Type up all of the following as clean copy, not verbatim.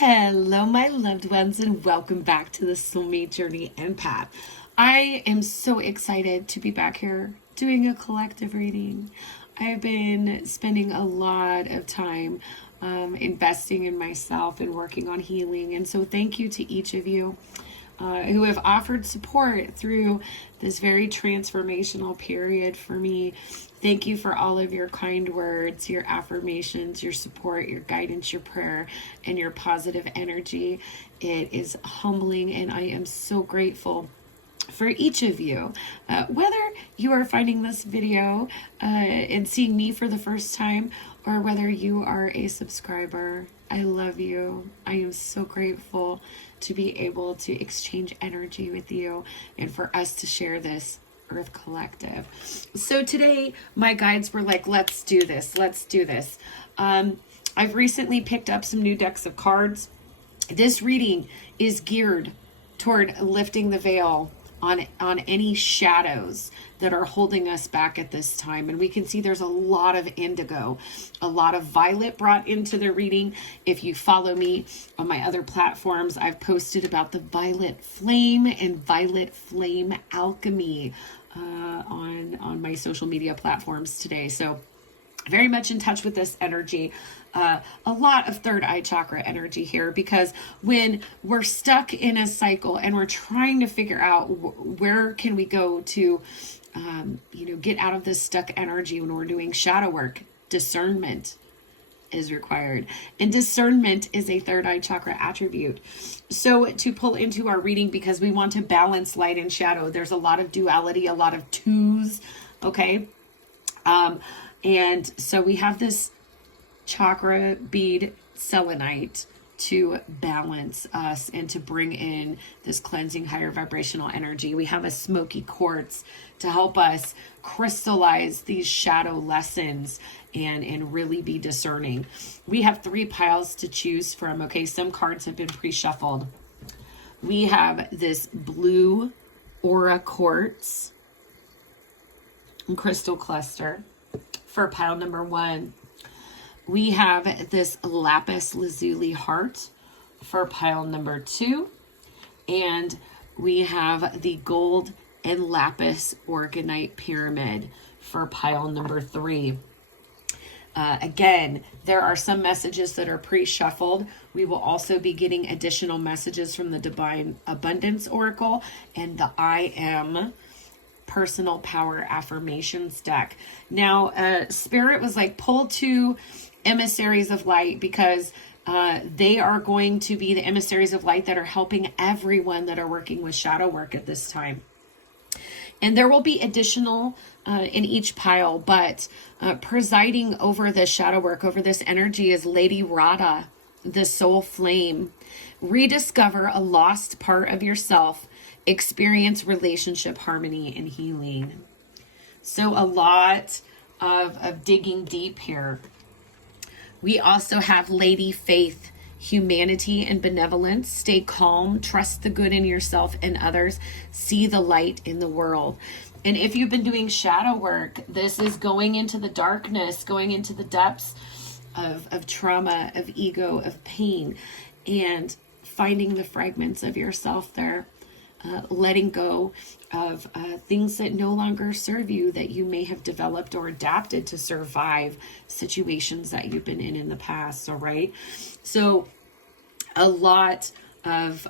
Hello, my loved ones, and welcome back to the Soulmate Journey Empath. I am so excited to be back here doing a collective reading. I've been spending a lot of time investing in myself and working on healing, and so thank you to each of you who have offered support through this very transformational period for me. Thank you for all of your kind words, your affirmations, your support, your guidance, your prayer, and your positive energy. It is humbling, and I am so grateful for each of you. Whether you are finding this video and seeing me for the first time, or whether you are a subscriber, I love you. I am so grateful to be able to exchange energy with you and for us to share this Earth Collective. So today my guides were like, let's do this. I've recently picked up some new decks of cards. This reading is geared toward lifting the veil on any shadows that are holding us back at this time. And we can see there's a lot of indigo, a lot of violet brought into the reading. If you follow me on my other platforms, I've posted about the violet flame and violet flame alchemy on my social media platforms today. So very much in touch with this energy. A lot of third eye chakra energy here, because when we're stuck in a cycle and we're trying to figure out where can we go to, get out of this stuck energy when we're doing shadow work, discernment is required. And discernment is a third eye chakra attribute. So to pull into our reading, because we want to balance light and shadow, there's a lot of duality, a lot of twos. Okay. And so we have this chakra bead selenite to balance us and to bring in this cleansing higher vibrational energy. We have a smoky quartz to help us crystallize these shadow lessons and really be discerning. We have 3 piles to choose from. Okay, some cards have been pre-shuffled. We have this blue aura quartz and crystal cluster for pile number 1. We have this Lapis Lazuli heart for pile number 2. And we have the gold and lapis Orgonite pyramid for pile number 3. Again, there are some messages that are pre-shuffled. We will also be getting additional messages from the Divine Abundance Oracle and the I Am Personal Power Affirmations deck. Now, Spirit was like, pull 2 emissaries of light, because they are going to be the emissaries of light that are helping everyone that are working with shadow work at this time. And there will be additional in each pile, but presiding over the shadow work, over this energy, is Lady Radha, the soul flame. Rediscover a lost part of yourself. Experience relationship harmony and healing. So a lot of digging deep here. We also have Lady Faith, humanity and benevolence. Stay calm, trust the good in yourself and others, see the light in the world. And if you've been doing shadow work, this is going into the darkness, going into the depths of trauma, of ego, of pain, and finding the fragments of yourself there. Letting go of things that no longer serve you, that you may have developed or adapted to survive situations that you've been in the past. All right. So a lot of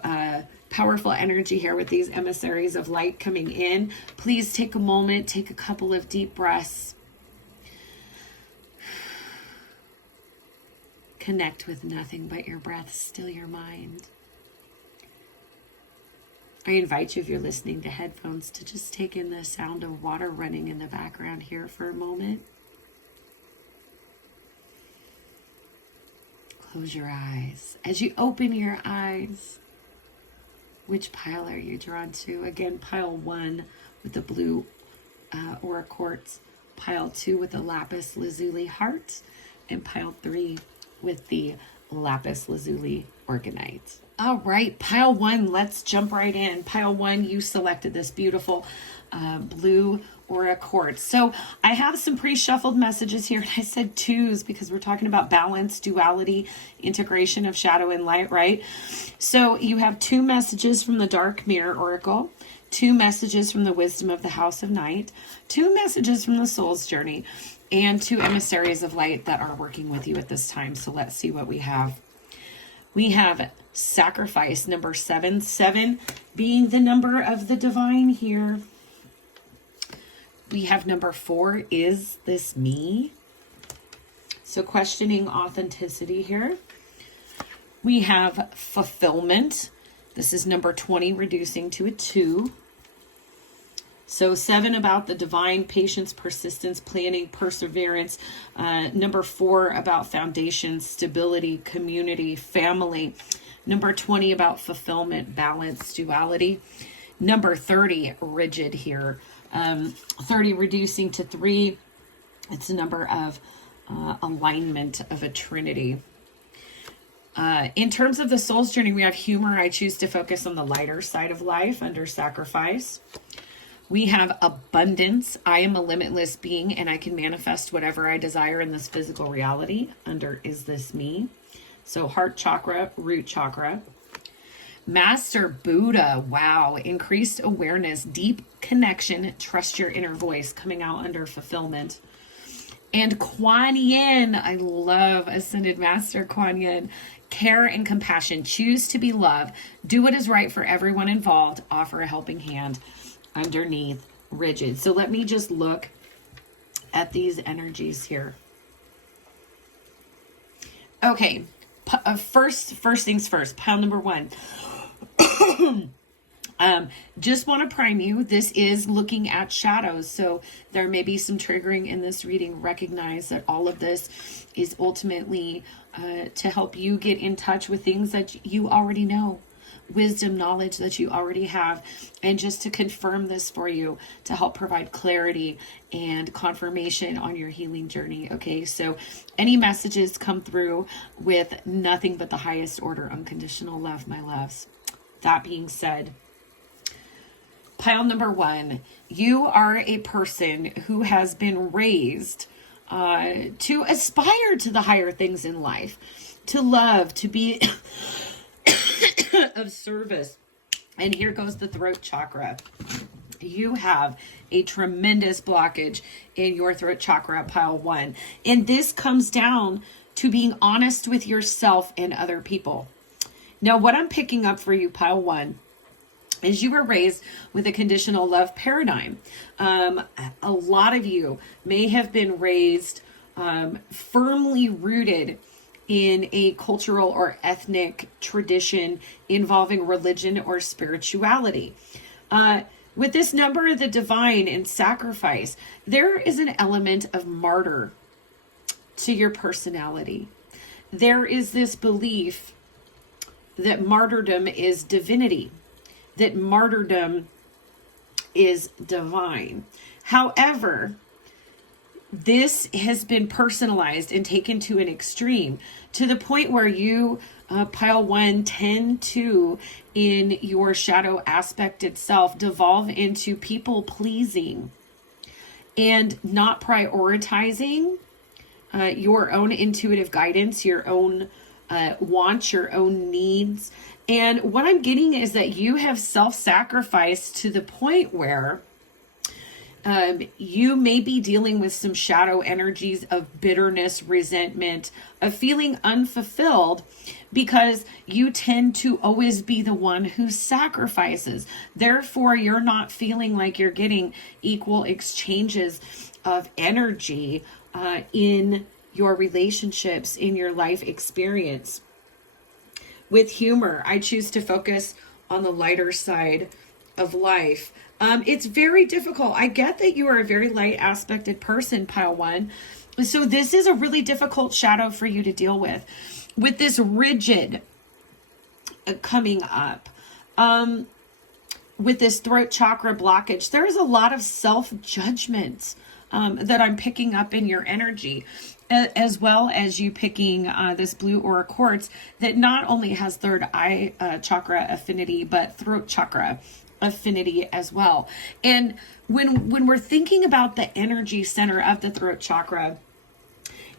powerful energy here with these emissaries of light coming in. Please take a moment, take a couple of deep breaths. Connect with nothing but your breath. Still your mind. I invite you, if you're listening to headphones, to just take in the sound of water running in the background here for a moment. Close your eyes. As you open your eyes, which pile are you drawn to? Again, pile 1 with the blue aura quartz, pile 2 with the lapis lazuli heart, and pile 3 with the Lapis Lazuli Orgonite. All right, pile one, let's jump right in. Pile one, you selected this beautiful blue Aura Quartz. So I have some pre-shuffled messages here. And I said twos because we're talking about balance, duality, integration of shadow and light, right? So you have 2 messages from the Dark Mirror Oracle, 2 messages from the Wisdom of the House of Night, 2 messages from the Soul's Journey, and 2 emissaries of light that are working with you at this time. So let's see what we have. We have sacrifice, number 7, 7 being the number of the divine here. We have number 4, is this me? So questioning authenticity here. We have fulfillment. This is number 20, reducing to a 2. So 7 about the divine, patience, persistence, planning, perseverance. Number 4 about foundation, stability, community, family. Number 20 about fulfillment, balance, duality. Number 30, rigid here. 30 reducing to 3. It's a number of alignment of a trinity. In terms of the soul's journey, we have humor. I choose to focus on the lighter side of life under sacrifice. We have abundance. I am a limitless being and I can manifest whatever I desire in this physical reality under is this me? So heart chakra, root chakra. Master Buddha, wow, increased awareness, deep connection, trust your inner voice, coming out under fulfillment. And Kuan Yin, I love Ascended Master Kuan Yin, care and compassion, choose to be love, do what is right for everyone involved, offer a helping hand, underneath rigid. So let me just look at these energies here. Okay, first things first, pile number 1. Just want to prime you. This is looking at shadows. So there may be some triggering in this reading. Recognize that all of this is ultimately to help you get in touch with things that you already know. Wisdom, knowledge that you already have, and just to confirm this for you to help provide clarity and confirmation on your healing journey. Okay, so any messages come through with nothing but the highest order unconditional love, my loves. That being said, pile number 1, you are a person who has been raised to aspire to the higher things in life, to love, to be of service. And here goes the throat chakra. You have a tremendous blockage in your throat chakra, pile 1. And this comes down to being honest with yourself and other people. Now, what I'm picking up for you, pile 1, is you were raised with a conditional love paradigm. A lot of you may have been raised firmly rooted in a cultural or ethnic tradition involving religion or spirituality. With this number of the divine and sacrifice, there is an element of martyr to your personality. There is this belief that martyrdom is divinity, that martyrdom is divine. However, this has been personalized and taken to an extreme to the point where you, pile 1, tend to, in your shadow aspect itself, devolve into people pleasing and not prioritizing your own intuitive guidance, your own wants, your own needs. And what I'm getting is that you have self-sacrificed to the point where you may be dealing with some shadow energies of bitterness, resentment, of feeling unfulfilled because you tend to always be the one who sacrifices. Therefore, you're not feeling like you're getting equal exchanges of energy in your relationships, in your life experience. With humor, I choose to focus on the lighter side of life. It's very difficult. I get that you are a very light aspected person, pile 1. So this is a really difficult shadow for you to deal with. With this rigid coming up, with this throat chakra blockage, there is a lot of self-judgment that I'm picking up in your energy, as well as you picking this blue aura quartz that not only has third eye chakra affinity, but throat chakra affinity as well. And when we're thinking about the energy center of the throat chakra,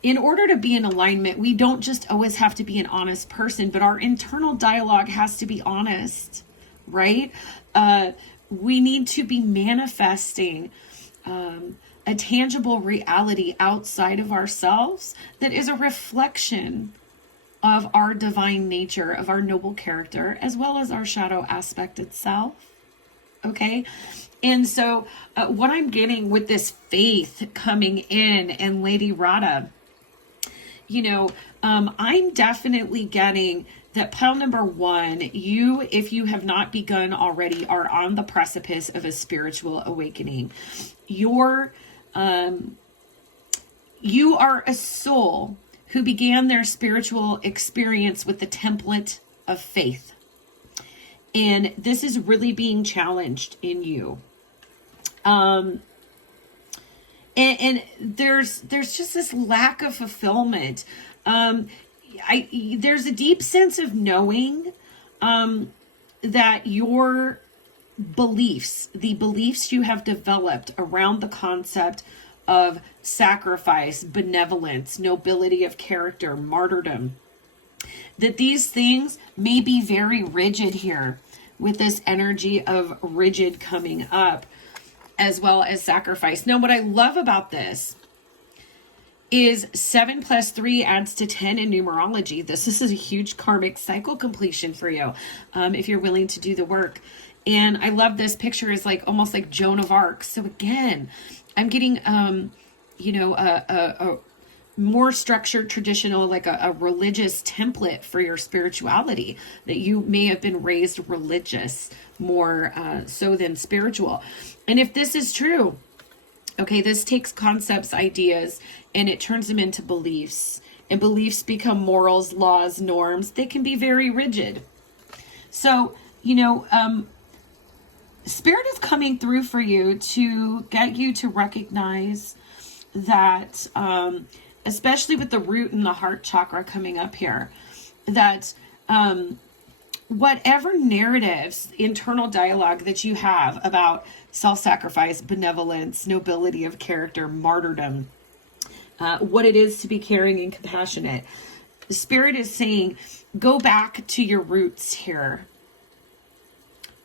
in order to be in alignment, we don't just always have to be an honest person, but our internal dialogue has to be honest, right? We need to be manifesting a tangible reality outside of ourselves that is a reflection of our divine nature, of our noble character, as well as our shadow aspect itself. Okay? And so what I'm getting with this faith coming in and Lady Rada, I'm definitely getting that pile number one, if you have not begun already, are on the precipice of a spiritual awakening. You are a soul who began their spiritual experience with the template of faith. And this is really being challenged in you. And there's just this lack of fulfillment. There's a deep sense of knowing that your beliefs, the beliefs you have developed around the concept of sacrifice, benevolence, nobility of character, martyrdom, that these things may be very rigid here with this energy of rigid coming up, as well as sacrifice. Now, what I love about this is 7 + 3 adds to 10 in numerology. This is a huge karmic cycle completion for you, if you're willing to do the work. And I love this picture is like almost like Joan of Arc. So again, I'm getting, a more structured, traditional, like a religious template for your spirituality, that you may have been raised religious more so than spiritual. And if this is true, okay, this takes concepts, ideas, and it turns them into beliefs. And beliefs become morals, laws, norms. They can be very rigid. So, Spirit is coming through for you to get you to recognize that, especially with the root and the heart chakra coming up here, that whatever narratives, internal dialogue that you have about self-sacrifice, benevolence, nobility of character, martyrdom, what it is to be caring and compassionate, the Spirit is saying, go back to your roots here.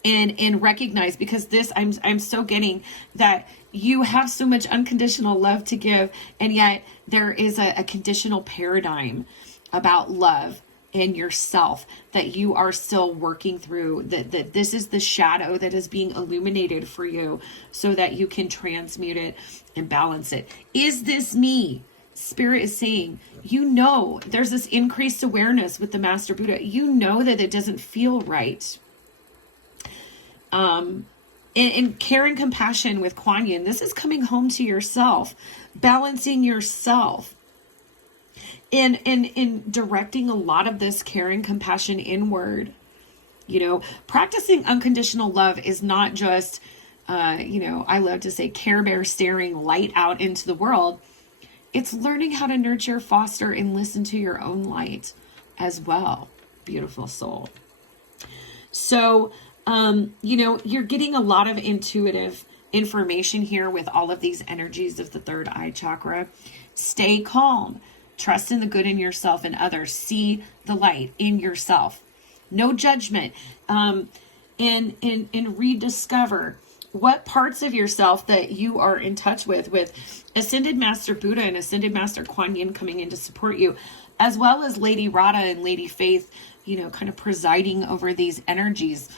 And recognize, because this, I'm so getting that you have so much unconditional love to give, and yet there is a conditional paradigm about love and yourself that you are still working through, that this is the shadow that is being illuminated for you so that you can transmute it and balance it. Is this me? Spirit is saying, there's this increased awareness with the Master Buddha. That it doesn't feel right. And care and compassion with Kuan Yin, this is coming home to yourself, balancing yourself, and directing a lot of this care and compassion inward. Practicing unconditional love is not just, I love to say Care Bear staring light out into the world. It's learning how to nurture, foster, and listen to your own light as well. Beautiful soul. So, you're getting a lot of intuitive information here with all of these energies of the third eye chakra. Stay calm. Trust in the good in yourself and others. See the light in yourself. No judgment. And rediscover what parts of yourself that you are in touch with Ascended Master Buddha and Ascended Master Kuan Yin coming in to support you, as well as Lady Rada and Lady Faith, kind of presiding over these energies.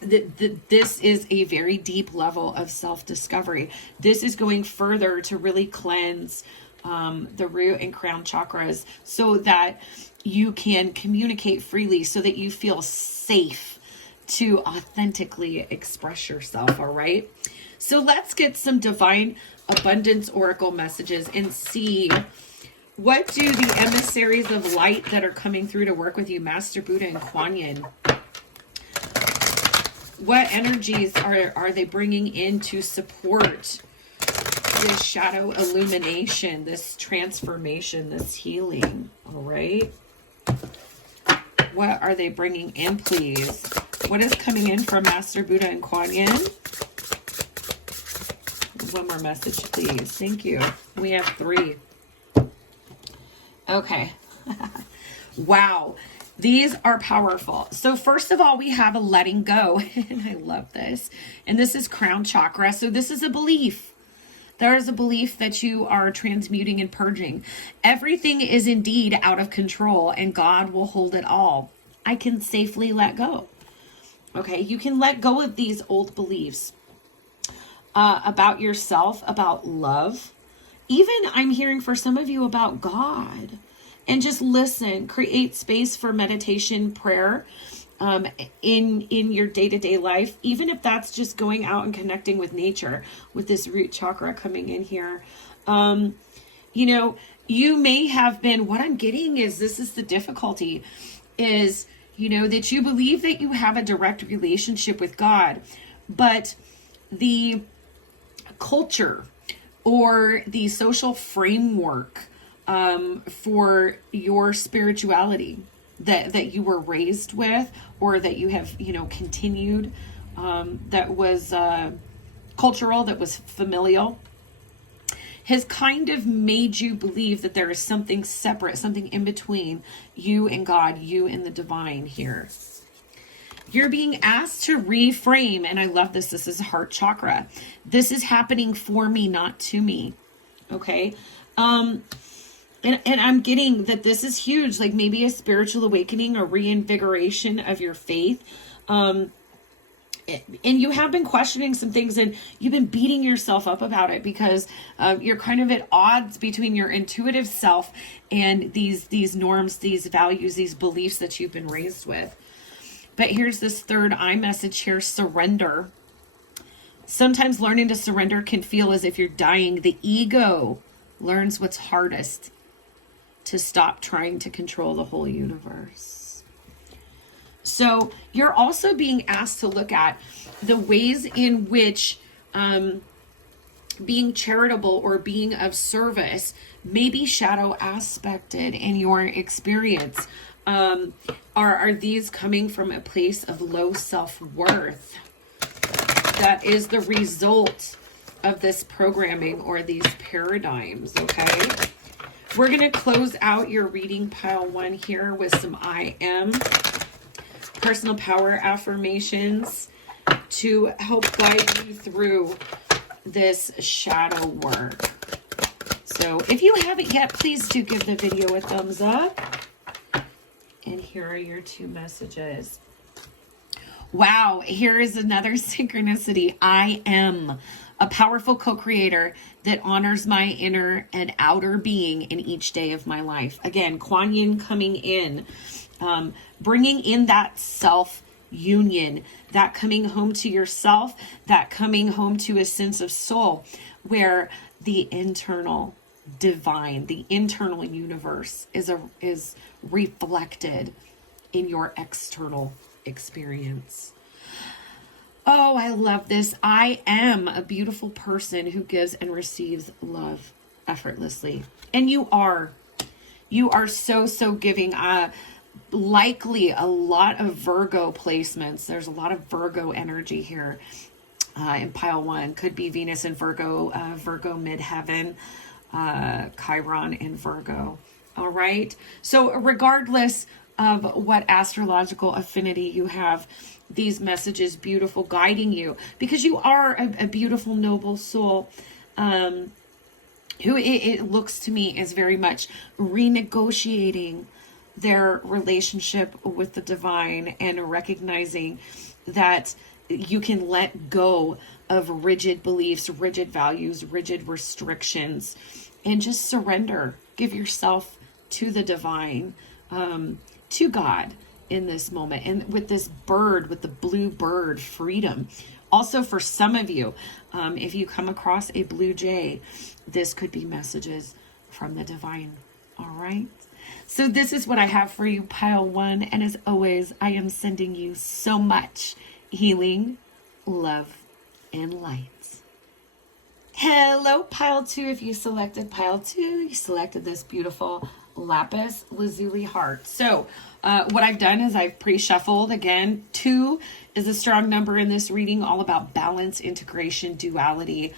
This is a very deep level of self-discovery. This is going further to really cleanse the root and crown chakras so that you can communicate freely, so that you feel safe to authentically express yourself. All right. So let's get some divine abundance oracle messages and see, what do the emissaries of light that are coming through to work with you, Master Buddha and Kuan Yin, what energies are they bringing in to support this shadow illumination, this transformation, this healing. All right. What are they bringing in, please? What is coming in from Master Buddha and Kuan Yin? One more message, please. Thank you. We have 3. Okay. Wow. These are powerful. So first of all, we have a letting go. And I love this. And this is crown chakra. So this is a belief. There is a belief that you are transmuting and purging. Everything is indeed out of control and God will hold it all. I can safely let go. Okay, you can let go of these old beliefs about yourself, about love. Even I'm hearing for some of you about God. And just listen, create space for meditation, prayer in your day-to-day life, even if that's just going out and connecting with nature, with this root chakra coming in here. You know, you may have been, what I'm getting is, this is the difficulty, is, you know, that you believe that you have a direct relationship with God, but the culture or the social framework for your spirituality that you were raised with, or that you have, you know, continued, that was cultural, that was familial, has kind of made you believe that there is something separate, something in between you and God, you and the divine here. You're being asked to reframe, and I love this. This is heart chakra. This is happening for me, not to me. Okay. And I'm getting that this is huge, like maybe a spiritual awakening, a reinvigoration of your faith. And you have been questioning some things, and you've been beating yourself up about it because you're kind of at odds between your intuitive self and these norms, these values, these beliefs that you've been raised with. But here's this third eye message here: surrender. Sometimes learning to surrender can feel as if you're dying. The ego learns what's hardest: to stop trying to control the whole universe. So you're also being asked to look at the ways in which being charitable or being of service may be shadow aspected in your experience. Are these coming from a place of low self-worth? That is the result of this programming or these paradigms, okay? We're going to close out your reading pile 1 here with some I am personal power affirmations to help guide you through this shadow work. So if you haven't yet, please do give the video a thumbs up. And here are your 2 messages. Wow, here is another synchronicity. I am a powerful co-creator that honors my inner and outer being in each day of my life. Again, Kuan Yin coming in, bringing in that self-union, that coming home to yourself, that coming home to a sense of soul, where the internal divine, the internal universe is reflected in your external experience. Oh, I love this. I am a beautiful person who gives and receives love effortlessly. And you are so giving. Likely a lot of Virgo placements. There's a lot of Virgo energy here in pile 1. Could be Venus in Virgo, Virgo midheaven, Chiron in Virgo. All right. So regardless of what astrological affinity you have, these messages beautiful guiding you, because you are a beautiful, noble soul who it looks to me is very much renegotiating their relationship with the divine and recognizing that you can let go of rigid beliefs, rigid values, rigid restrictions, and just surrender. Give yourself to the divine, to God in this moment. And with this bird, with the blue bird, freedom. Also for some of you, if you come across a blue jay, this could be messages from the divine. All right. So this is what I have for you, pile 1. And as always, I am sending you so much healing, love, and light. Hello, pile 2. If you selected pile 2, you selected this beautiful Lapis Lazuli heart. So what I've done is I've pre-shuffled. Again, 2 is a strong number in this reading, all about balance, integration, duality,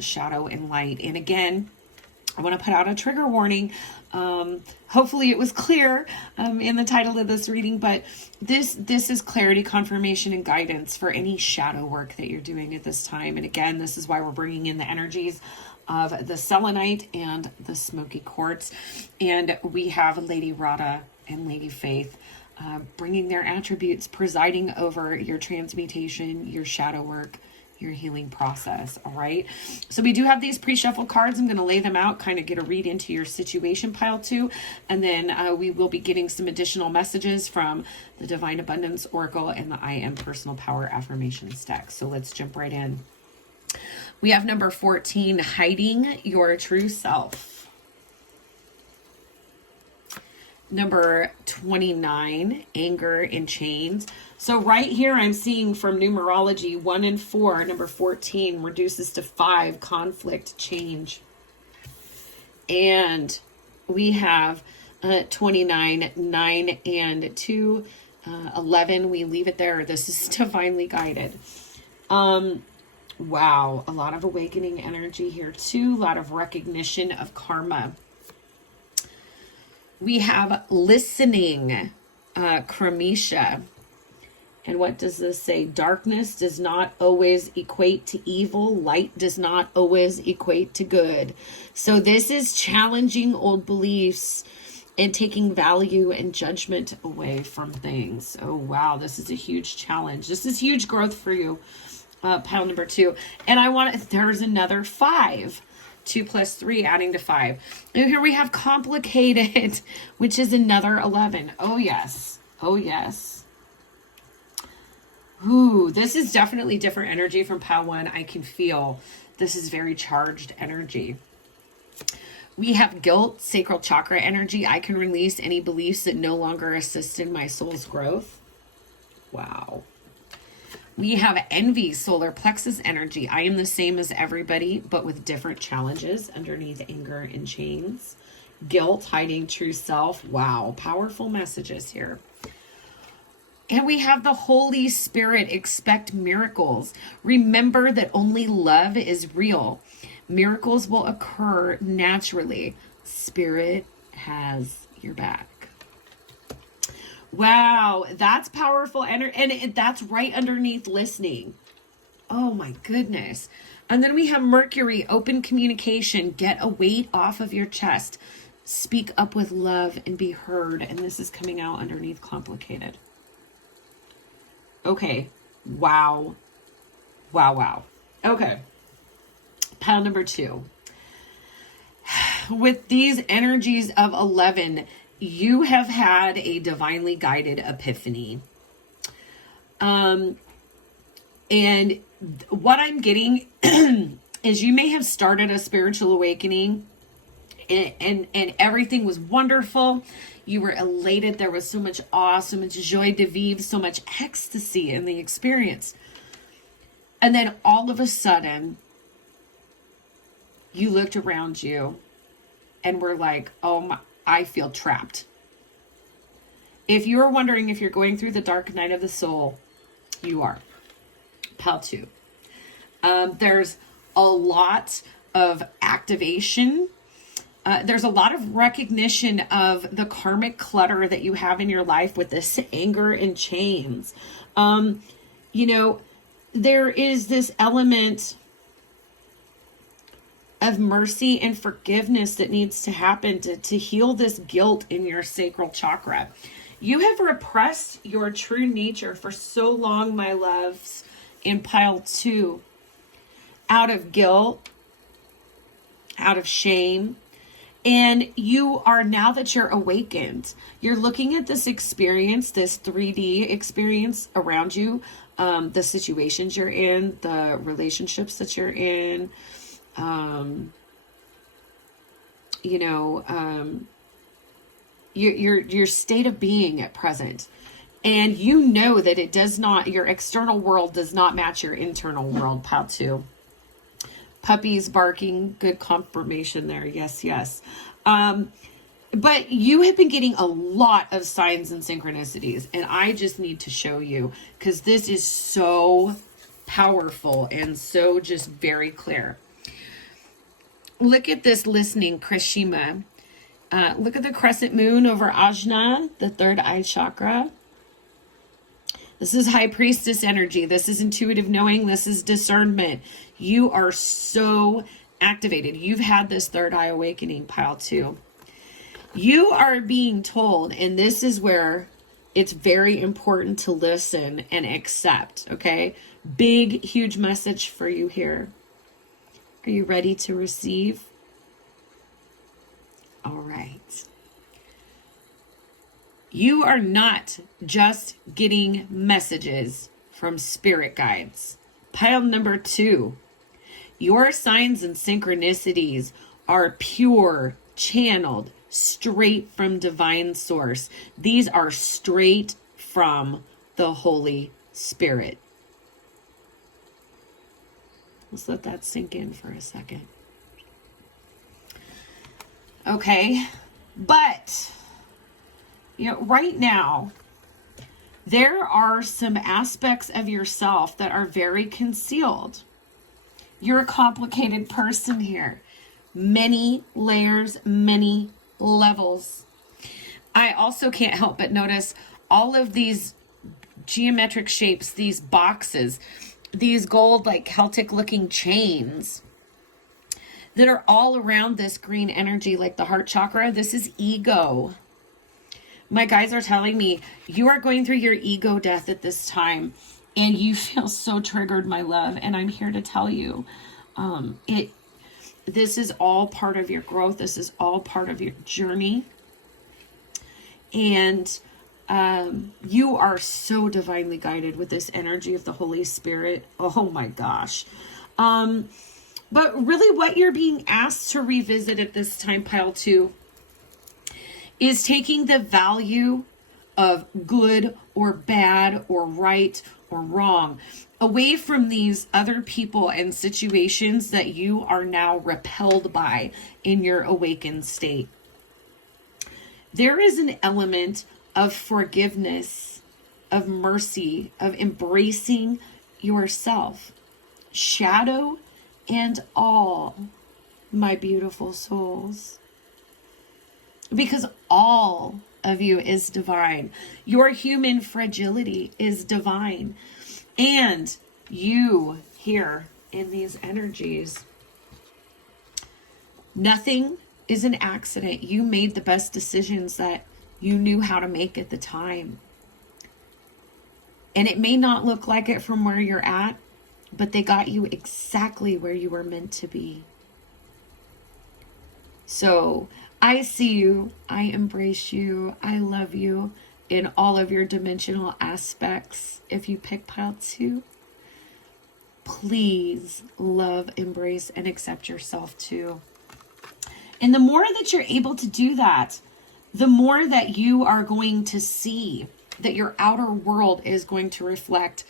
shadow and light. And again, I want to put out a trigger warning. Hopefully it was clear in the title of this reading, but this is clarity, confirmation, and guidance for any shadow work that you're doing at this time. And again, this is why we're bringing in the energies of the selenite and the smoky quartz. And we have Lady Radha and Lady Faith bringing their attributes, presiding over your transmutation, your shadow work, your healing process. All right. So we do have these pre-shuffled cards. I'm going to lay them out, kind of get a read into your situation, pile 2. And then we will be getting some additional messages from the Divine Abundance Oracle and the I Am Personal Power Affirmations deck. So let's jump right in. We have number 14, hiding your true self. Number 29, anger in chains. So right here, I'm seeing from numerology 1 and 4, number 14 reduces to 5, conflict, change. And we have 29, 9 and 2, 11. We leave it there. This is divinely guided. Wow. A lot of awakening energy here too. A lot of recognition of karma. We have listening, Kramisha. And what does this say? Darkness does not always equate to evil. Light does not always equate to good. So this is challenging old beliefs and taking value and judgment away from things. Oh, wow. This is a huge challenge. This is huge growth for you, pile number 2. And there's another 5. 2 plus 3 adding to 5. And here we have complicated, which is another 11. Oh, yes. Oh, yes. Ooh, this is definitely different energy from pile 1. I can feel this is very charged energy. We have guilt, sacral chakra energy. I can release any beliefs that no longer assist in my soul's growth. Wow. We have envy, solar plexus energy. I am the same as everybody, but with different challenges underneath anger and chains. Guilt, hiding true self. Wow, powerful messages here. And we have the Holy Spirit, expect miracles. Remember that only love is real. Miracles will occur naturally. Spirit has your back. Wow, that's powerful energy. And that's right underneath listening. Oh my goodness. And then we have Mercury, open communication. Get a weight off of your chest. Speak up with love and be heard. And this is coming out underneath complicated. Okay. Wow. Wow, wow. Okay. Pile number 2. With these energies of 11, you have had a divinely guided epiphany. And what I'm getting is you may have started a spiritual awakening and everything was wonderful. You were elated. There was so much awe, so much joie de vivre, so much ecstasy in the experience. And then all of a sudden, you looked around you and were like, oh my, I feel trapped. If you're wondering if you're going through the dark night of the soul, you are. Pile 2. There's a lot of activation. There's a lot of recognition of the karmic clutter that you have in your life with this anger and chains. There is this element of mercy and forgiveness that needs to happen to heal this guilt in your sacral chakra. You have repressed your true nature for so long, my loves, in pile 2, out of guilt, out of shame. And you are, now that you're awakened, you're looking at this experience, this 3D experience around you, the situations you're in, the relationships that you're in, your state of being at present. And you know that your external world does not match your internal world, pile 2. Puppies barking, good confirmation there. Yes, yes. But you have been getting a lot of signs and synchronicities, and I just need to show you because this is so powerful and so just very clear. Look at this listening, Krishima. Look at the crescent moon over Ajna, the third eye chakra. This is high priestess energy. This is intuitive knowing. This is discernment. You are so activated. You've had this third eye awakening, pile 2. You are being told, and this is where it's very important to listen and accept, okay? Big, huge message for you here. Are you ready to receive? All right. You are not just getting messages from spirit guides. Pile number 2. Your signs and synchronicities are pure, channeled, straight from divine source. These are straight from the Holy Spirit. Let's let that sink in for a second. Okay, but right now, there are some aspects of yourself that are very concealed. You're a complicated person here. Many layers, many levels. I also can't help but notice all of these geometric shapes, these boxes, these gold, like Celtic looking chains that are all around this green energy, like the heart chakra. This is ego. My guys are telling me you are going through your ego death at this time and you feel so triggered, my love. And I'm here to tell you, this is all part of your growth. This is all part of your journey. And you are so divinely guided with this energy of the Holy Spirit. Oh my gosh. But really what you're being asked to revisit at this time, pile 2, is taking the value of good or bad or right or wrong away from these other people and situations that you are now repelled by in your awakened state. There is an element of forgiveness, of mercy, of embracing yourself, shadow and all, my beautiful souls. Because all of you is divine. Your human fragility is divine. And you here in these energies, nothing is an accident. You made the best decisions that you knew how to make at the time. And it may not look like it from where you're at, but they got you exactly where you were meant to be. So I see you, I embrace you, I love you in all of your dimensional aspects. If you pick pile 2, please love, embrace, and accept yourself too. And the more that you're able to do that, the more that you are going to see that your outer world is going to reflect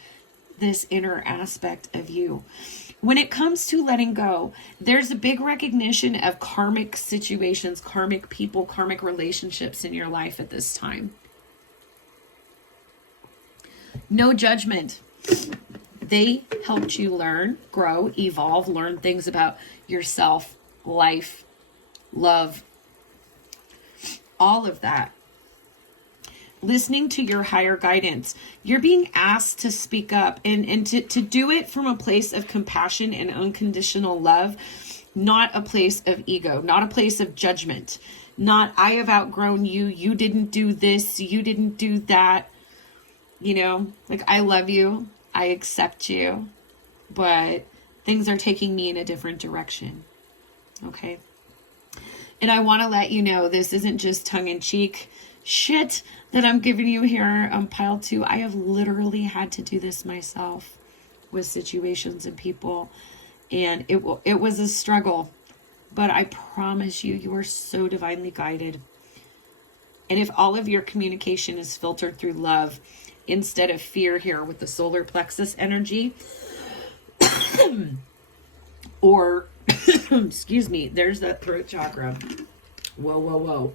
this inner aspect of you. When it comes to letting go, there's a big recognition of karmic situations, karmic people, karmic relationships in your life at this time. No judgment. They helped you learn, grow, evolve, learn things about yourself, life, love, all of that. Listening to your higher guidance. You're being asked to speak up and to do it from a place of compassion and unconditional love, not a place of ego, not a place of judgment, not I have outgrown you, you didn't do this, you didn't do that. Like I love you, I accept you, but things are taking me in a different direction. Okay. And I want to let you know, this isn't just tongue-in-cheek shit that I'm giving you here on pile 2. I have literally had to do this myself with situations and people, and it was a struggle, but I promise you, you are so divinely guided. And if all of your communication is filtered through love instead of fear here with the solar plexus energy, Or, excuse me, there's that throat chakra. Whoa, whoa, whoa.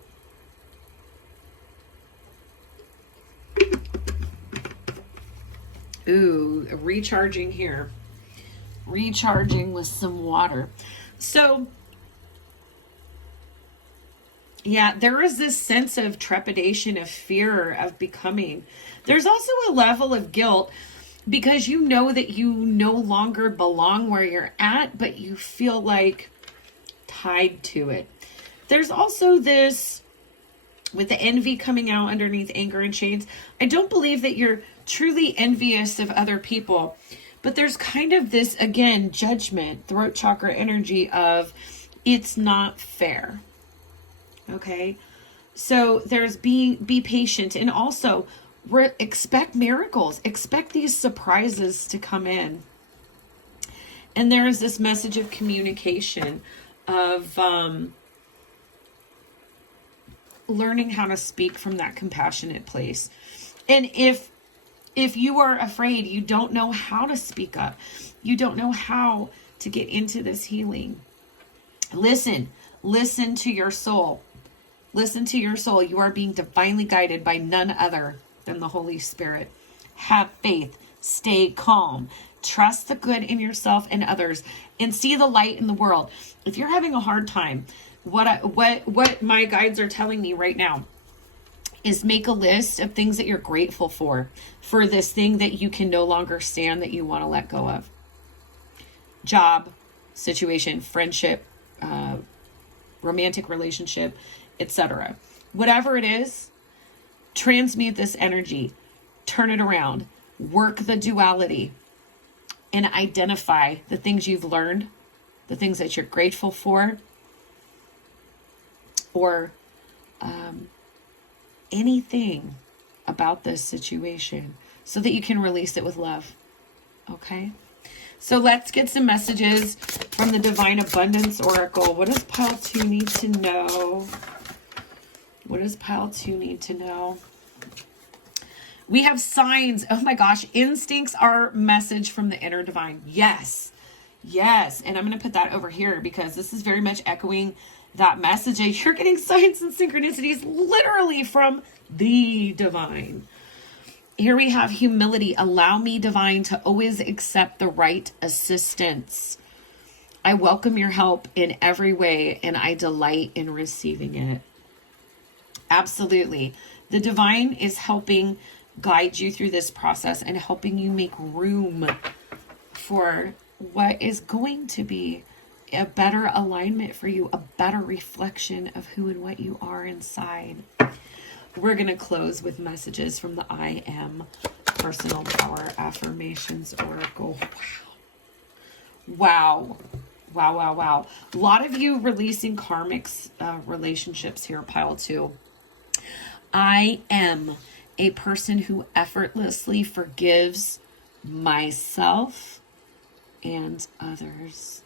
Ooh, recharging here. Recharging with some water. So, yeah, there is this sense of trepidation, of fear, of becoming. There's also a level of guilt because you know that you no longer belong where you're at, but you feel like tied to it. There's also this, with the envy coming out underneath anger and chains, I don't believe that you're truly envious of other people, but there's kind of this, again, judgment, throat chakra energy of it's not fair. Okay. So there's be patient, and also expect miracles, expect these surprises to come in. And there is this message of communication, of learning how to speak from that compassionate place. And if you are afraid, you don't know how to speak up, you don't know how to get into this healing, listen to your soul. Listen to your soul. You are being divinely guided by none other than the Holy Spirit. Have faith. Stay calm. Trust the good in yourself and others, and see the light in the world. If you're having a hard time, what my guides are telling me right now is make a list of things that you're grateful for this thing that you can no longer stand, that you want to let go of. Job, situation, friendship, romantic relationship, etc. Whatever it is, transmute this energy, turn it around, work the duality, and identify the things you've learned, the things that you're grateful for, or anything about this situation, so that you can release it with love. Okay? So let's get some messages from the Divine Abundance Oracle. What does pile 2 need to know? What does pile 2 need to know? We have signs. Oh my gosh. Instincts are message from the inner divine. Yes. Yes. And I'm going to put that over here because this is very much echoing that message. You're getting signs and synchronicities literally from the divine. Here we have humility. Allow me, divine, to always accept the right assistance. I welcome your help in every way, and I delight in receiving it. Absolutely. The divine is helping guide you through this process and helping you make room for what is going to be a better alignment for you, a better reflection of who and what you are inside. We're going to close with messages from the I Am Personal Power Affirmations Oracle. Wow. Wow, wow, wow. A lot of you releasing karmic relationships here, pile 2. I am a person who effortlessly forgives myself and others.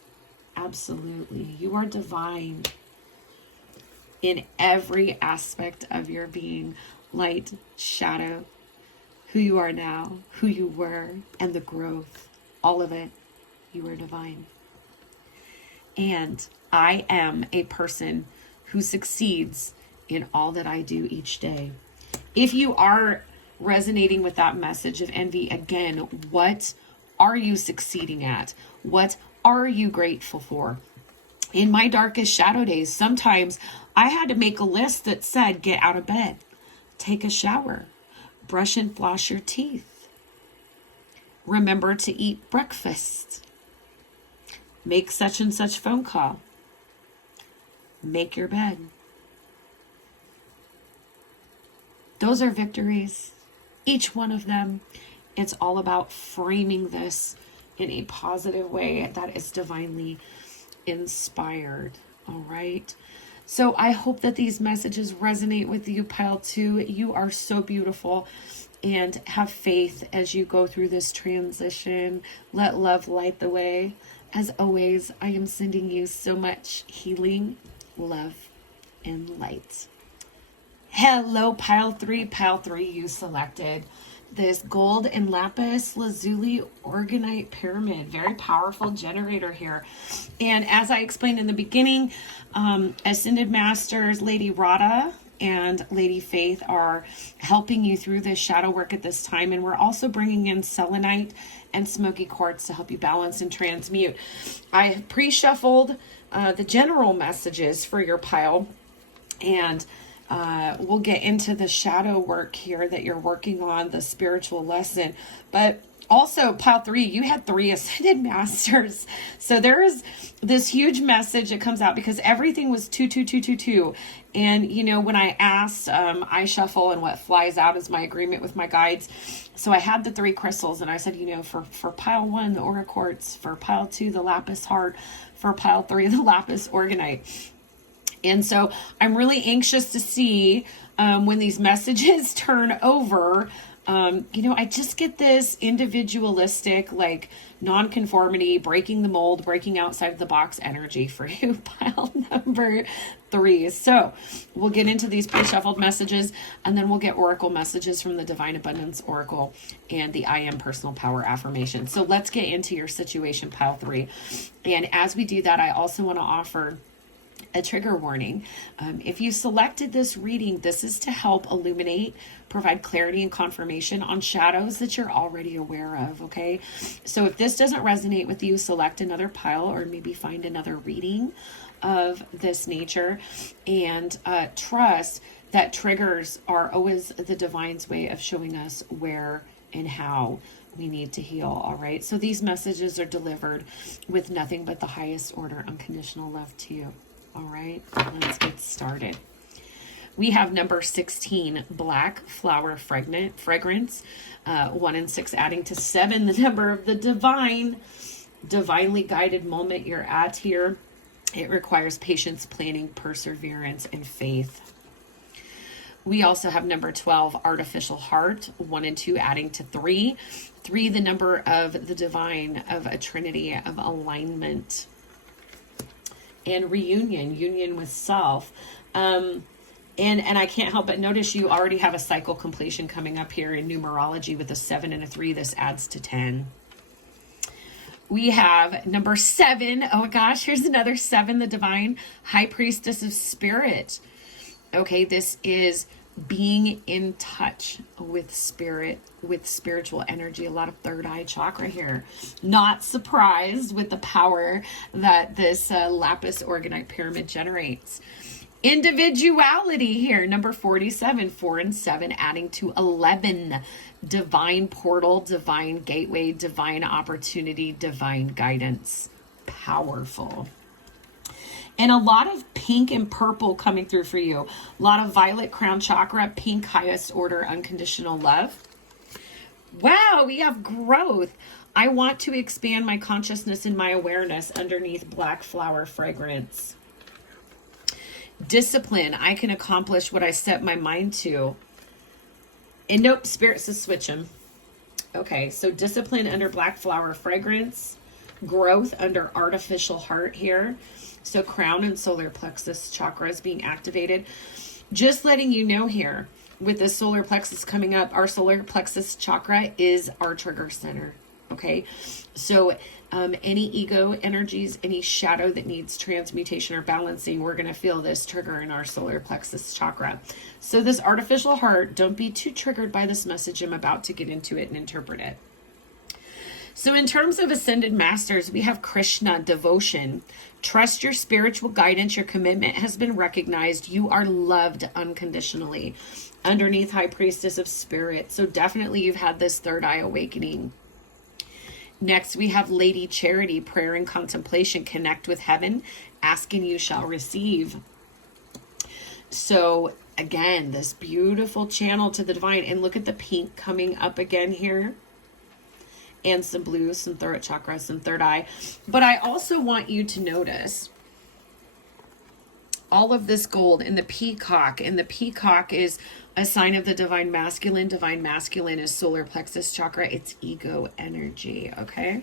Absolutely. You are divine in every aspect of your being. Light, shadow, who you are now, who you were, and the growth. All of it. You are divine. And I am a person who succeeds in all that I do each day. If you are resonating with that message of envy, again, what are you succeeding at? What are you grateful for? In my darkest shadow days, sometimes I had to make a list that said, get out of bed, take a shower, brush and floss your teeth, remember to eat breakfast, make such and such phone call, make your bed. Those are victories. Each one of them. It's all about framing this in a positive way that is divinely inspired. All right. So I hope that these messages resonate with you, pile 2. You are so beautiful, and have faith as you go through this transition. Let love light the way. As always, I am sending you so much healing, love, and light. Hello, pile 3. Pile 3, you selected. this gold and lapis Lazuli Orgonite pyramid. Very powerful generator here. And as I explained in the beginning, Ascended Masters, Lady Rada and Lady Faith are helping you through this shadow work at this time. And we're also bringing in selenite and smoky quartz to help you balance and transmute. I have pre-shuffled the general messages for your pile, and we'll get into the shadow work here that you're working on, the spiritual lesson. But also, pile 3, you had 3 Ascended Masters. So there is this huge message that comes out because everything was 2, 2, 2, 2, 2. And, you know, when I asked, I shuffle, and what flies out is my agreement with my guides. So I had the 3 crystals, and I said, you know, for pile 1, the Aura Quartz, for pile 2, the Lapis Heart, for pile 3, the Lapis Orgonite. And so I'm really anxious to see when these messages turn over. You know, I just get this individualistic, like non-conformity, breaking the mold, breaking outside the box energy for you, pile number 3. So we'll get into these pre-shuffled messages, and then we'll get oracle messages from the Divine Abundance Oracle and the I Am Personal Power Affirmation. So let's get into your situation, pile 3. And as we do that, I also want to offer a trigger warning. If you selected this reading, this is to help illuminate, provide clarity and confirmation on shadows that you're already aware of, okay? So if this doesn't resonate with you, select another pile or maybe find another reading of this nature, and trust that triggers are always the divine's way of showing us where and how we need to heal, all right? So these messages are delivered with nothing but the highest order unconditional love to you. All right, let's get started. We have number 16, Black Flower Fragrance, 1 and 6 adding to 7, the number of the divinely guided moment you're at here. It requires patience, planning, perseverance, and faith. We also have number 12, Artificial Heart, 1 and 2 adding to 3. 3, the number of the divine, of a trinity, of alignment. And reunion, union with self. And I can't help but notice you already have a cycle completion coming up here in numerology with a 7 and a 3. This adds to 10. We have number 7. Oh my gosh, here's another 7, the Divine High Priestess of Spirit. Okay, this is being in touch with spirit, with spiritual energy, a lot of third eye chakra here. Not surprised with the power that this Lapis Orgonite pyramid generates. Individuality here, number 47, 4 and 7 adding to 11. Divine portal, divine gateway, divine opportunity, divine guidance. Powerful. And a lot of pink and purple coming through for you. A lot of violet crown chakra, pink highest order unconditional love. Wow, we have growth. I want to expand my consciousness and my awareness underneath Black Flower Fragrance. Discipline. I can accomplish what I set my mind to. And nope, Spirit says switch them. Okay, so discipline under Black Flower Fragrance. Growth under Artificial Heart here. So crown and solar plexus chakras being activated. Just letting you know here, with the solar plexus coming up, our solar plexus chakra is our trigger center. Okay, so any ego energies, any shadow that needs transmutation or balancing, we're going to feel this trigger in our solar plexus chakra. So this Artificial Heart, don't be too triggered by this message. I'm about to get into it and interpret it. So in terms of Ascended Masters, we have Krishna, devotion. Trust your spiritual guidance. Your commitment has been recognized. You are loved unconditionally. Underneath High Priestess of Spirit. So definitely you've had this third eye awakening. Next, we have Lady Charity, prayer and contemplation. Connect with heaven. Ask and you shall receive. So again, this beautiful channel to the divine. And look at the pink coming up again here. And some blue, some throat chakra, some third eye. But I also want you to notice all of this gold in the peacock. And the peacock is a sign of the divine masculine. Divine masculine is solar plexus chakra. It's ego energy, okay?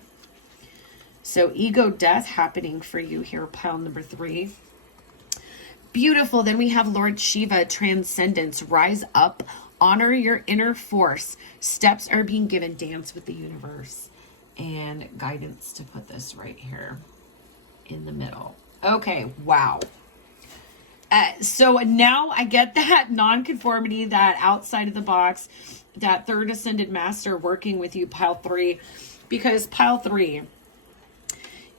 So ego death happening for you here, pile number 3. Beautiful. Then we have Lord Shiva, transcendence. Rise up Honor your inner force. Steps are being given. Dance with the universe. And guidance to put this right here in the middle. Okay, wow. So now I get that non-conformity, that outside of the box, that third ascended master working with you, pile 3. Because pile 3,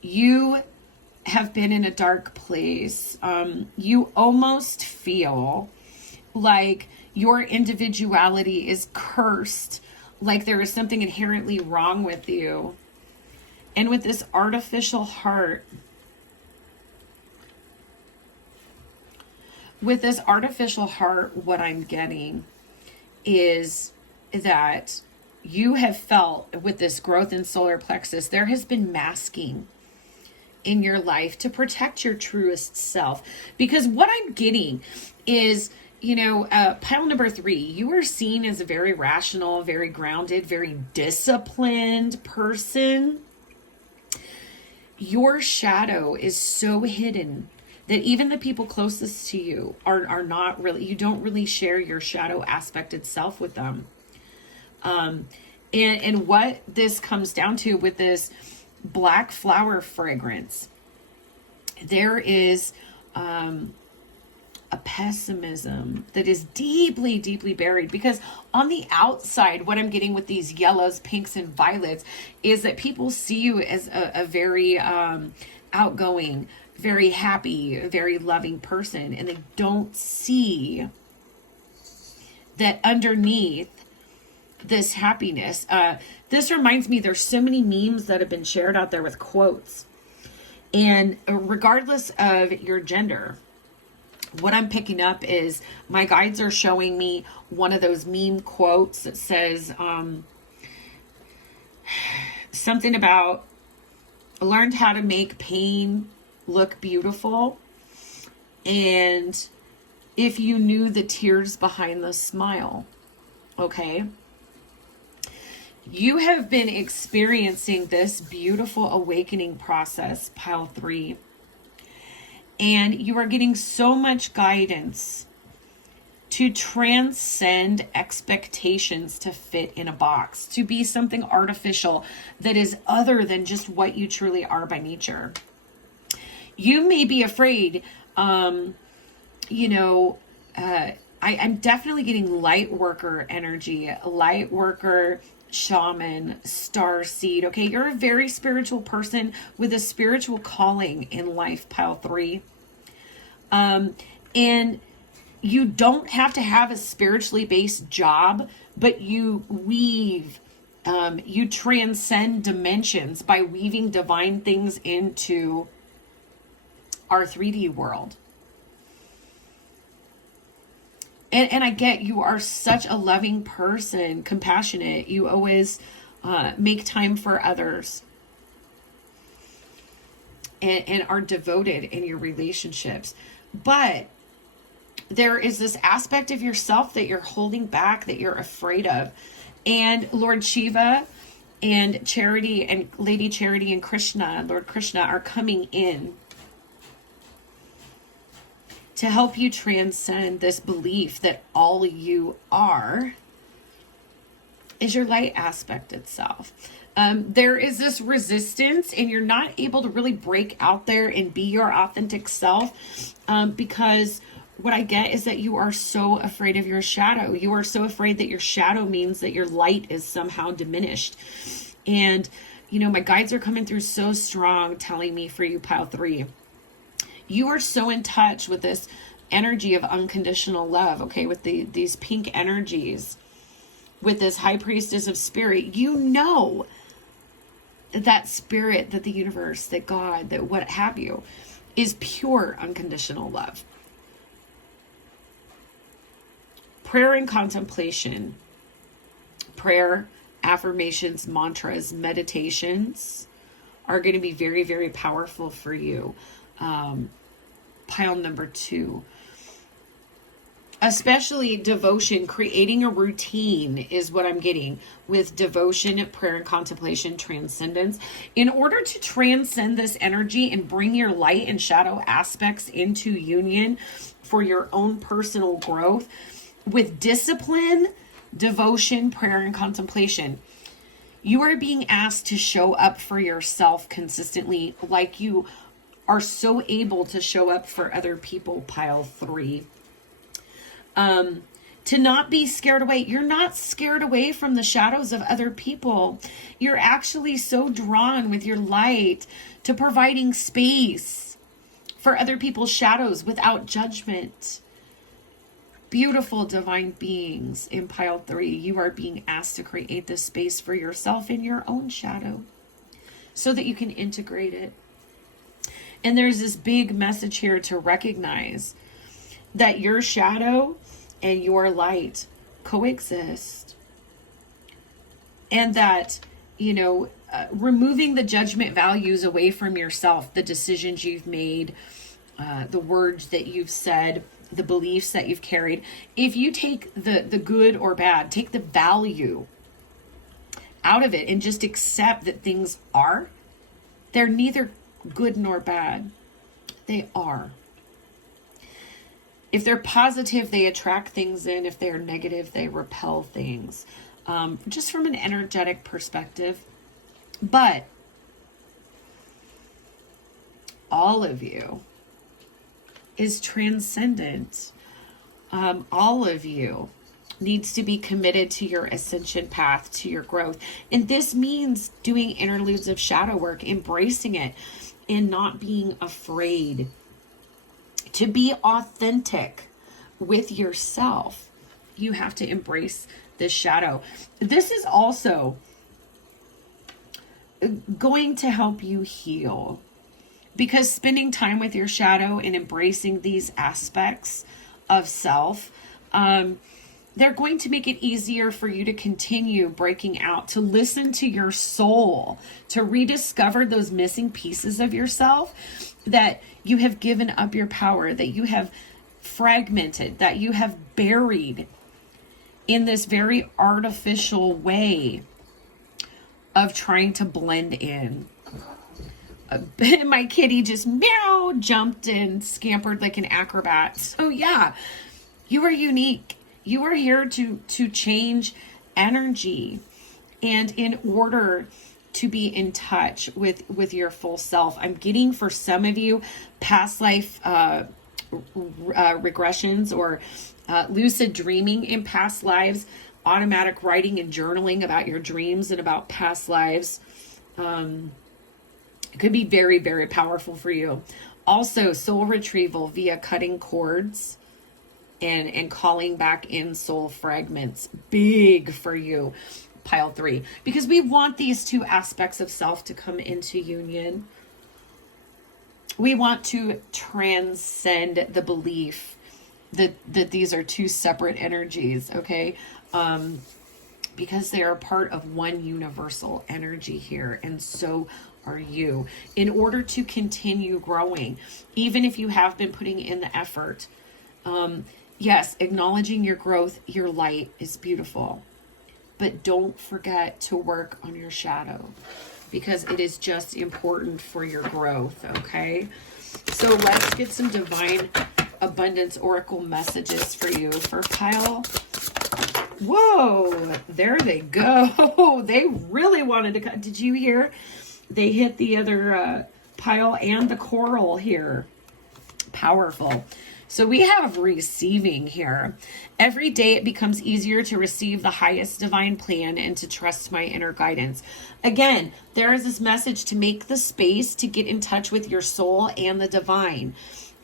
you have been in a dark place. You almost feel like your individuality is cursed, like there is something inherently wrong with you. And with this artificial heart, what I'm getting is that you have felt with this growth in solar plexus, there has been masking in your life to protect your truest self. Because what I'm getting is, pile number 3, you are seen as a very rational, very grounded, very disciplined person. Your shadow is so hidden that even the people closest to you are not really, you don't really share your shadow aspected self with them. And what this comes down to with this black flower fragrance, there is a pessimism that is deeply, deeply buried. Because on the outside, what I'm getting with these yellows, pinks, and violets is that people see you as a very outgoing, very happy, very loving person. And they don't see that underneath this happiness. This reminds me, there's so many memes that have been shared out there with quotes. And regardless of your gender, what I'm picking up is my guides are showing me one of those meme quotes that says something about learned how to make pain look beautiful. And if you knew the tears behind the smile, okay? You have been experiencing this beautiful awakening process, pile 3. And you are getting so much guidance to transcend expectations to fit in a box, to be something artificial that is other than just what you truly are by nature. You may be afraid, I'm definitely getting light worker energy, light worker, shaman, starseed. Okay, you're a very spiritual person with a spiritual calling in life, pile 3. And you don't have to have a spiritually based job, but you weave, you transcend dimensions by weaving divine things into our 3D world. And I get you are such a loving person, compassionate. You always make time for others and are devoted in your relationships. But there is this aspect of yourself that you're holding back, that you're afraid of. And Lord Shiva and Charity and Lady Charity and Krishna, Lord Krishna, are coming in to help you transcend this belief that all you are is your light aspect itself. There is this resistance and you're not able to really break out there and be your authentic self because what I get is that you are so afraid of your shadow. You are so afraid that your shadow means that your light is somehow diminished. And, my guides are coming through so strong telling me for you, pile 3. You are so in touch with this energy of unconditional love, okay, with these pink energies, with this high priestess of spirit. That spirit, that the universe, that God, that what have you, is pure unconditional love. Prayer and contemplation, prayer, affirmations, mantras, meditations are going to be very, very powerful for you. Pile number 2, especially devotion, creating a routine is what I'm getting with devotion, prayer, and contemplation, transcendence. In order to transcend this energy and bring your light and shadow aspects into union for your own personal growth, with discipline, devotion, prayer, and contemplation. You are being asked to show up for yourself consistently, like you are so able to show up for other people, pile 3. To not be scared away. You're not scared away from the shadows of other people. You're actually so drawn with your light to providing space for other people's shadows without judgment. Beautiful divine beings in pile 3, you are being asked to create this space for yourself in your own shadow so that you can integrate it. And there's this big message here to recognize that your shadow and your light coexist. And that, removing the judgment values away from yourself, the decisions you've made, the words that you've said, the beliefs that you've carried. If you take the good or bad, take the value out of it and just accept that things are, they're neither good nor bad. They are. If they're positive, they attract things in. If they're negative, they repel things. Just from an energetic perspective. But all of you is transcendent. All of you needs to be committed to your ascension path, to your growth. And this means doing interludes of shadow work, embracing it, and not being afraid to be authentic with yourself. You have to embrace this shadow. This is also going to help you heal, because spending time with your shadow and embracing these aspects of self, they're going to make it easier for you to continue breaking out, to listen to your soul, to rediscover those missing pieces of yourself that you have given up your power, that you have fragmented, that you have buried in this very artificial way of trying to blend in. My kitty just meow, jumped and scampered like an acrobat. So yeah, you are unique. You are here to change energy. And in order to be in touch with your full self, I'm getting for some of you past life regressions or lucid dreaming in past lives, automatic writing and journaling about your dreams and about past lives. It could be very, very powerful for you. Also, soul retrieval via cutting cords and calling back in soul fragments. Big for you, pile 3. Because we want these two aspects of self to come into union. We want to transcend the belief that these are two separate energies, okay? Because they are part of one universal energy here. And so are you. In order to continue growing, even if you have been putting in the effort, yes, acknowledging your growth, your light is beautiful, but don't forget to work on your shadow, because it is just important for your growth, okay? So let's get some divine abundance oracle messages for you for pile. Whoa, there they go. They really wanted to cut. Did you hear? They hit the other pile and the coral here. Powerful. So we have receiving here. Every day it becomes easier to receive the highest divine plan and to trust my inner guidance. Again, there is this message to make the space to get in touch with your soul and the divine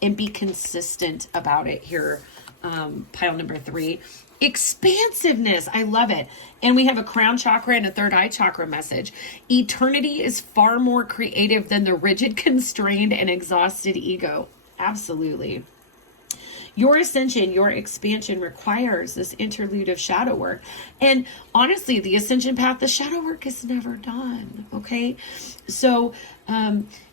and be consistent about it here. Pile number 3. Expansiveness. I love it. And we have a crown chakra and a third eye chakra message. Eternity is far more creative than the rigid, constrained, and exhausted ego. Absolutely. Your ascension, your expansion requires this interlude of shadow work. And honestly, the ascension path, the shadow work is never done. Okay. So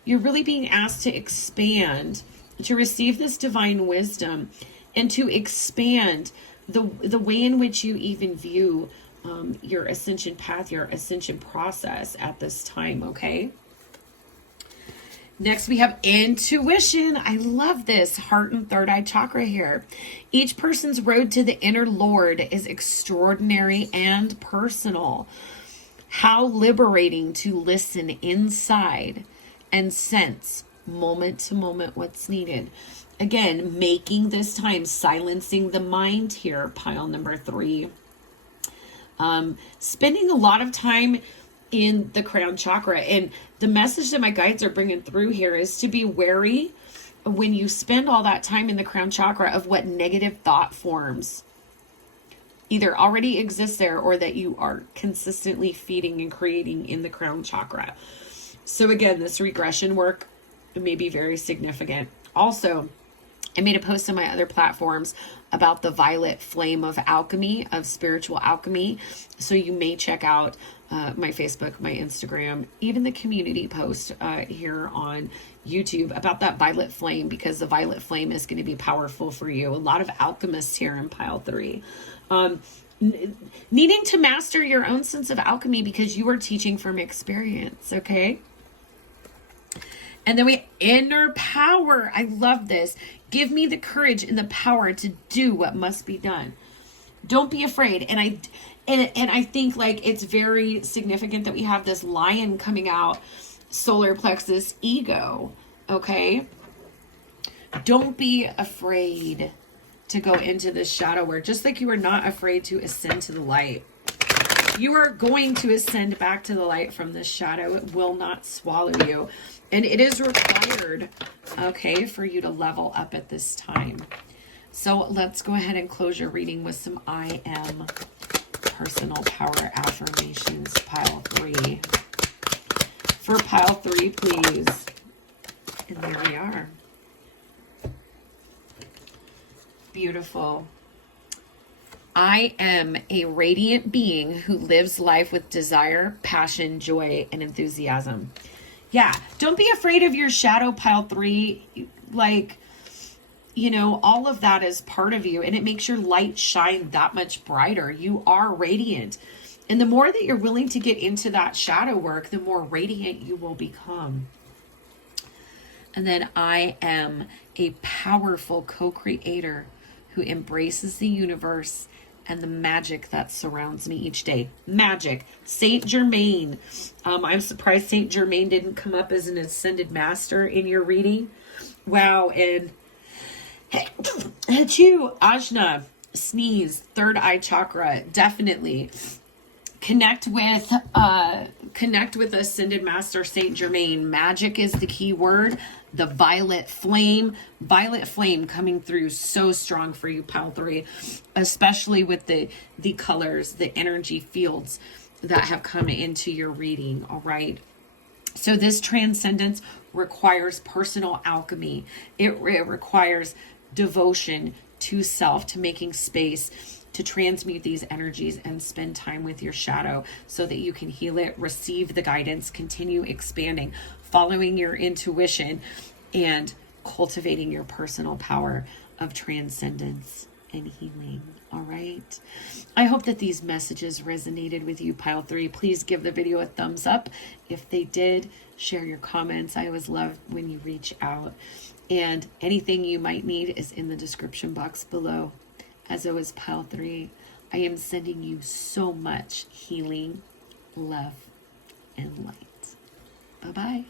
you're really being asked to expand, to receive this divine wisdom, and to expand the way in which you even view your ascension path, your ascension process at this time, okay? Next, we have intuition. I love this. Heart and third eye chakra here. Each person's road to the inner Lord is extraordinary and personal. How liberating to listen inside and sense moment to moment what's needed. Again, making this time, silencing the mind here, pile number 3. Spending a lot of time in the crown chakra. And the message that my guides are bringing through here is to be wary when you spend all that time in the crown chakra of what negative thought forms either already exist there or that you are consistently feeding and creating in the crown chakra. So again, this regression work may be very significant. Also, I made a post on my other platforms about the violet flame of alchemy, of spiritual alchemy. So you may check out my Facebook, my Instagram, even the community post here on YouTube about that violet flame, because the violet flame is going to be powerful for you. A lot of alchemists here in pile 3. Needing to master your own sense of alchemy because you are teaching from experience, okay? And then we inner power. I love this. Give me the courage and the power to do what must be done. Don't be afraid. And I think like it's very significant that we have this lion coming out, solar plexus ego. Okay. Don't be afraid to go into this shadow work, just like you are not afraid to ascend to the light. You are going to ascend back to the light from this shadow. It will not swallow you. And it is required, okay, for you to level up at this time. So let's go ahead and close your reading with some I am personal power affirmations, pile 3. For pile 3, please. And there we are. Beautiful. I am a radiant being who lives life with desire, passion, joy, and enthusiasm. Yeah, don't be afraid of your shadow, pile 3. Like, you know, all of that is part of you, and it makes your light shine that much brighter. You are radiant. And the more that you're willing to get into that shadow work, the more radiant you will become. And then I am a powerful co-creator who embraces the universe and the magic that surrounds me each day. Magic. Saint Germain. I'm surprised Saint Germain didn't come up as an ascended master in your reading. Wow. And Achoo, Ajna, sneeze, third eye chakra. Definitely. Connect with ascended master Saint Germain. Magic is the key word. The violet flame coming through so strong for you, pile 3, especially with the colors, the energy fields that have come into your reading. All right. So this transcendence requires personal alchemy. It requires devotion to self, to making space to transmute these energies and spend time with your shadow so that you can heal it, receive the guidance, continue expanding, following your intuition, and cultivating your personal power of transcendence and healing. All right. I hope that these messages resonated with you, pile 3. Please give the video a thumbs up. If they did, share your comments. I always love when you reach out. And anything you might need is in the description box below. As always, pile 3, I am sending you so much healing, love, and light. Bye-bye.